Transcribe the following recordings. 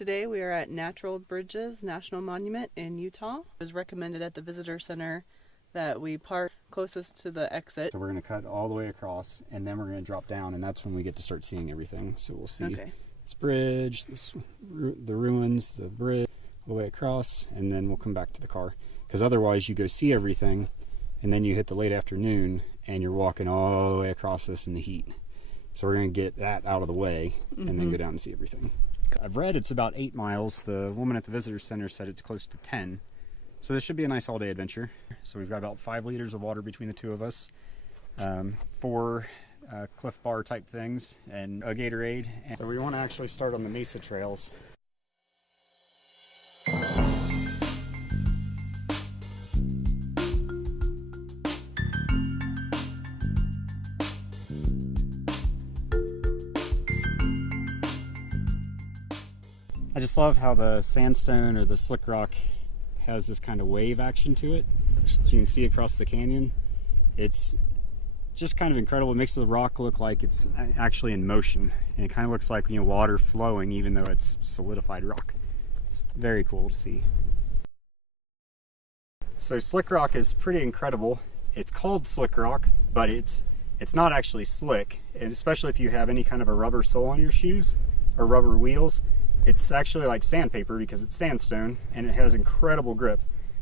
Today we are at Natural Bridges National Monument in Utah. It was recommended at the visitor center that we park closest to the exit. So we're going to cut all the way across and then we're going to drop down, and that's when we get to start seeing everything. So we'll see this bridge, the ruins, the bridge, all the way across, and then we'll come back to the car. Because otherwise you go see everything and then you hit the late afternoon and you're walking all the way across this in the heat. So we're going to get that out of the way and then go down and see everything. I've read it's about 8 miles. The woman at the visitor center said it's close to 10. So this should be a nice all-day adventure. So we've got about 5 liters of water between the two of us, 4 Cliff Bar type things, and a Gatorade. And so we want to actually start on the Mesa Trails. I just love how the sandstone or the slick rock has this kind of wave action to it. So you can see across the canyon. It's just kind of incredible. It makes the rock look like it's actually in motion, and it kind of looks like, you know, water flowing even though it's solidified rock. It's very cool to see. So slick rock is pretty incredible. It's called slick rock, but it's not actually slick, and especially if you have any kind of a rubber sole on your shoes or rubber wheels. It's actually like sandpaper because it's sandstone and it has incredible grip.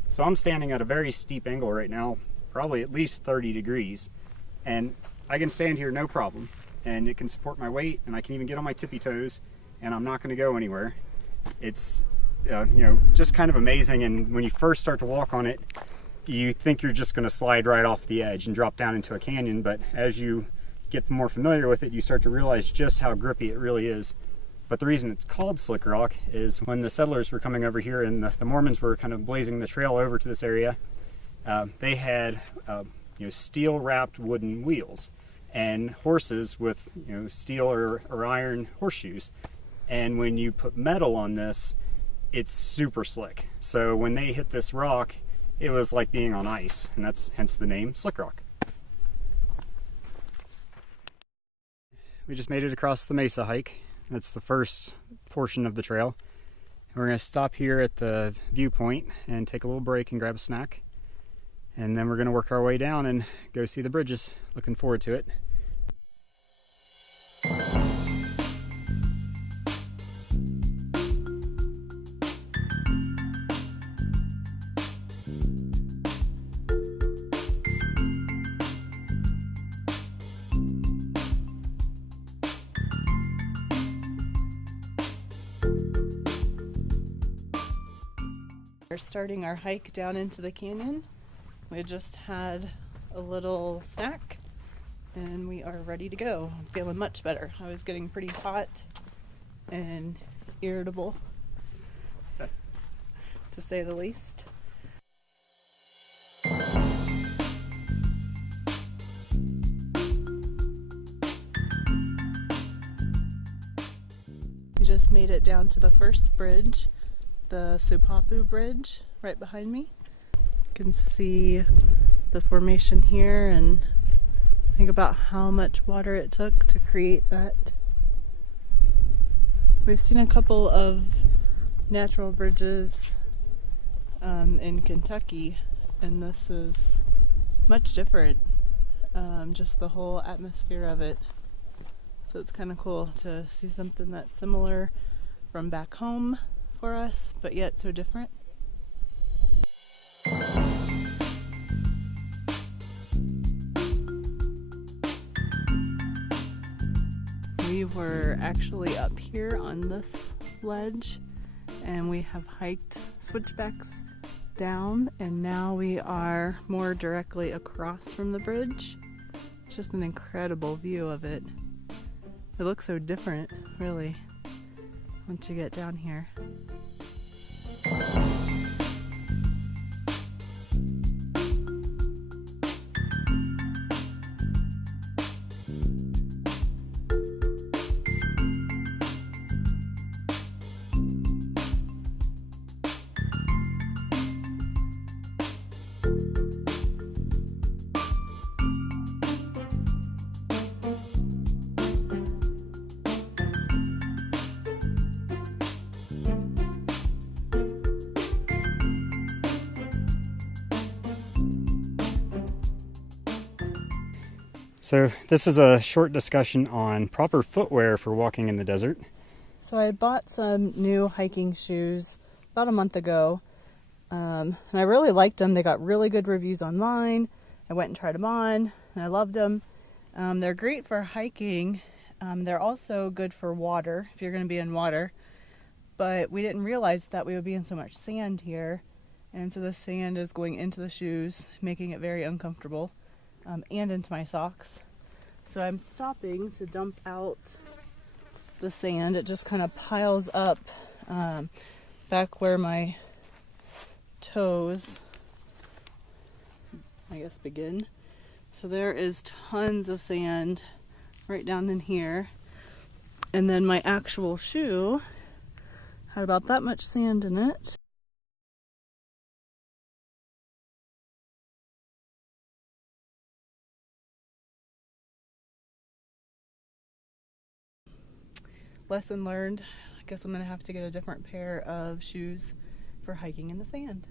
So I'm standing at a very steep angle right now, probably at least 30 degrees, and I can stand here no problem, and it can support my weight, and I can even get on my tippy toes, and I'm not going to go anywhere. It's you know, just kind of amazing. And when you first start to walk on it, you think you're just going to slide right off the edge and drop down into a canyon, but as you get more familiar with it, you start to realize just how grippy it really is. But the reason it's called slick rock is when the settlers were coming over here and the Mormons were kind of blazing the trail over to this area, they had you know, steel wrapped wooden wheels and horses with, you know, steel or iron horseshoes. And when you put metal on this, it's super slick. So when they hit this rock, it was like being on ice, and that's hence the name slick rock. We just made it across the Mesa Hike. That's the first portion of the trail. We're going to stop here at the viewpoint and take a little break and grab a snack. And then we're going to work our way down and go see the bridges. Looking forward to it. We're starting our hike down into the canyon. We just had a little snack and we are ready to go. I'm feeling much better. I was getting pretty hot and irritable, to say the least. We just made it down to the first bridge, the Supapu Bridge, right behind me. You can see the formation here and think about how much water it took to create that. We've seen a couple of natural bridges in Kentucky, and this is much different, just the whole atmosphere of it. So it's kind of cool to see something that's similar from back home for us, but yet so different. We were actually up here on this ledge and we have hiked switchbacks down, and now we are more directly across from the bridge. It's just an incredible view of it. It looks so different, really, once you get down here. So this is a short discussion on proper footwear for walking in the desert. So I bought some new hiking shoes about a month ago, and I really liked them. They got really good reviews online. I went and tried them on, and I loved them. They're great for hiking. They're also good for water, if you're going to be in water. But we didn't realize that we would be in so much sand here, and so the sand is going into the shoes, making it very uncomfortable, and into my socks. So I'm stopping to dump out the sand. It just kind of piles up back where my toes, I guess, begin. So there is tons of sand right down in here. And then my actual shoe had about that much sand in it. Lesson learned. I guess I'm gonna have to get a different pair of shoes for hiking in the sand.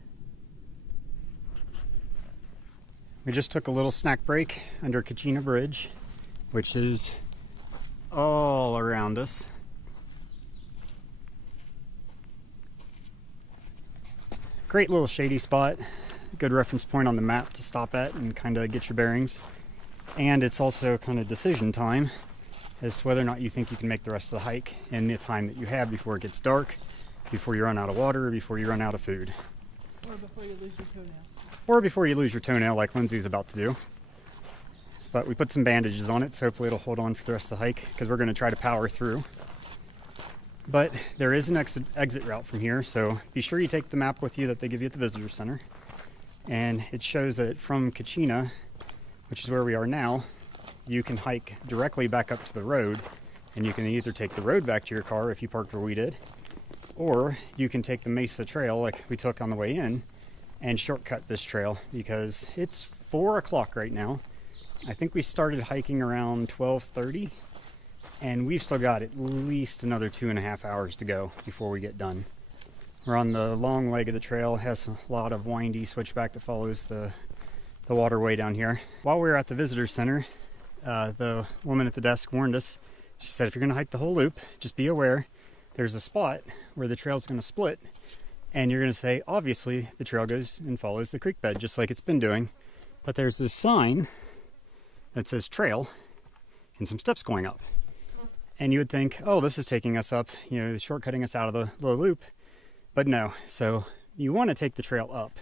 We just took a little snack break under Coquina Bridge, which is all around us. Great little shady spot, good reference point on the map to stop at and kind of get your bearings. And it's also kind of decision time as to whether or not you think you can make the rest of the hike in the time that you have before it gets dark, before you run out of water, or before you run out of food. Or before you lose your toenail. Or before you lose your toenail like Lindsay's about to do. But we put some bandages on it, so hopefully it'll hold on for the rest of the hike, because we're going to try to power through. But there is an exit route from here, so be sure you take the map with you that they give you at the visitor center. And it shows that from Coquina, which is where we are now, you can hike directly back up to the road, and you can either take the road back to your car if you parked where we did, or you can take the Mesa Trail like we took on the way in and shortcut this trail, because it's 4 o'clock right now. I think we started hiking around 12:30, and we've still got at least another 2.5 hours to go before we get done. We're on the long leg of the trail. It has a lot of windy switchback that follows the waterway down here. While we were at the visitor center, the woman at the desk warned us. She said, if you're going to hike the whole loop, just be aware there's a spot where the trail's going to split, and you're going to say, obviously the trail goes and follows the creek bed just like it's been doing, but there's this sign that says trail and some steps going up, and you would think, oh, this is taking us up, shortcutting us out of the loop. But no. So you want to take the trail up,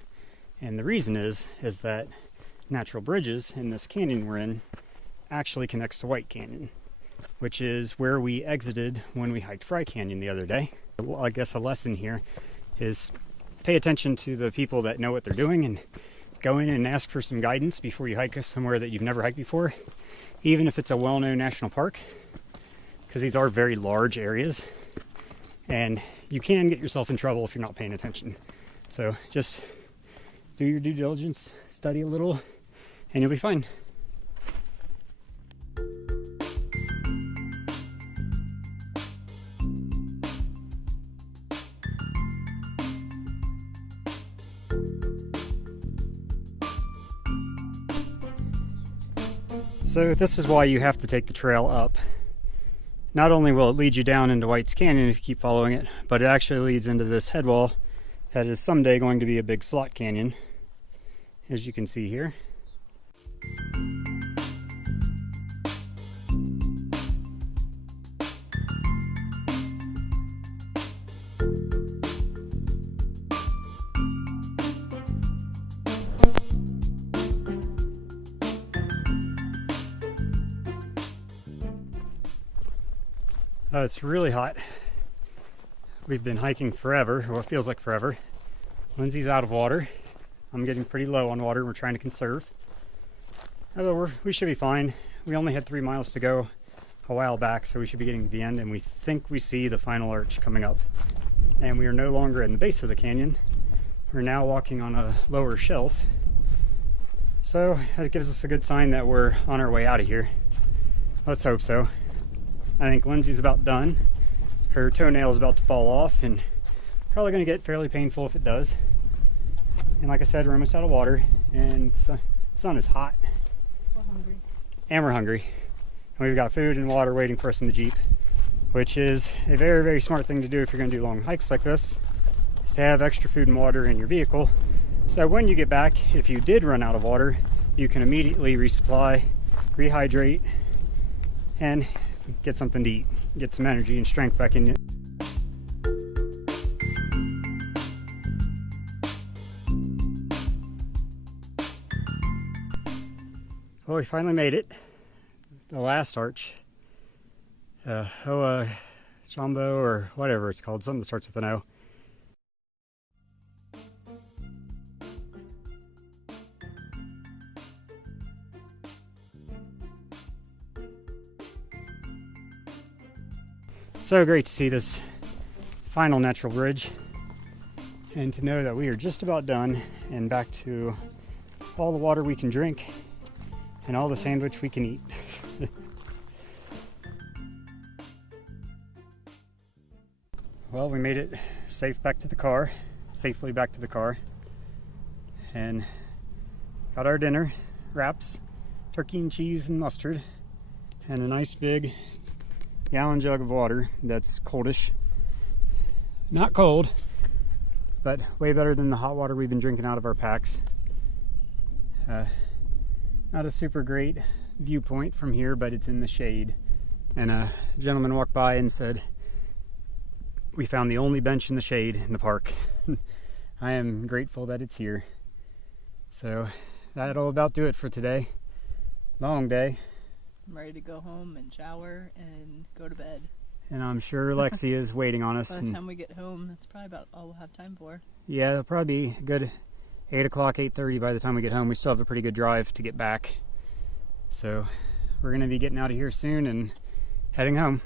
and the reason is that Natural Bridges in this canyon we're in actually connects to White Canyon, which is where we exited when we hiked Fry Canyon the other day. Well, I guess a lesson here is pay attention to the people that know what they're doing, and go in and ask for some guidance before you hike somewhere that you've never hiked before, even if it's a well-known national park, because these are very large areas, and you can get yourself in trouble if you're not paying attention. So just do your due diligence, study a little, and you'll be fine. So this is why you have to take the trail up. Not only will it lead you down into White's Canyon if you keep following it, but it actually leads into this head wall that is someday going to be a big slot canyon, as you can see here. It's really hot. We've been hiking forever, or it feels like forever. Lindsay's out of water. I'm getting pretty low on water. We're trying to conserve. Although we should be fine. We only had 3 miles to go a while back, so we should be getting to the end, and we think we see the final arch coming up. And we are no longer in the base of the canyon. We're now walking on a lower shelf. So that gives us a good sign that we're on our way out of here. Let's hope so. I think Lindsay's about done. Her toenail is about to fall off, and probably going to get fairly painful if it does. And like I said, we're almost out of water, and the sun is hot. We're hungry. and we're hungry. And we've got food and water waiting for us in the Jeep, which is a very, very smart thing to do if you're going to do long hikes like this, is to have extra food and water in your vehicle. So when you get back, if you did run out of water, you can immediately resupply, rehydrate, and get something to eat. Get some energy and strength back in you. Well, we finally made it. The last arch. Hoa Jumbo, or whatever it's called, something that starts with an O. So great to see this final natural bridge, and to know that we are just about done and back to all the water we can drink and all the sandwich we can eat. Well, we made it safely back to the car, and got our dinner, wraps, turkey and cheese and mustard, and a nice big gallon jug of water that's coldish. Not cold, but way better than the hot water we've been drinking out of our packs. Not a super great viewpoint from here, but it's in the shade. And a gentleman walked by and said, "We found the only bench in the shade in the park." I am grateful that it's here. So that'll about do it for today. Long day. I'm ready to go home and shower and go to bed. And I'm sure Lexi is waiting on us. By the time we get home, that's probably about all we'll have time for. Yeah, it'll probably be a good 8 o'clock, 8:30 by the time we get home. We still have a pretty good drive to get back. So we're going to be getting out of here soon and heading home.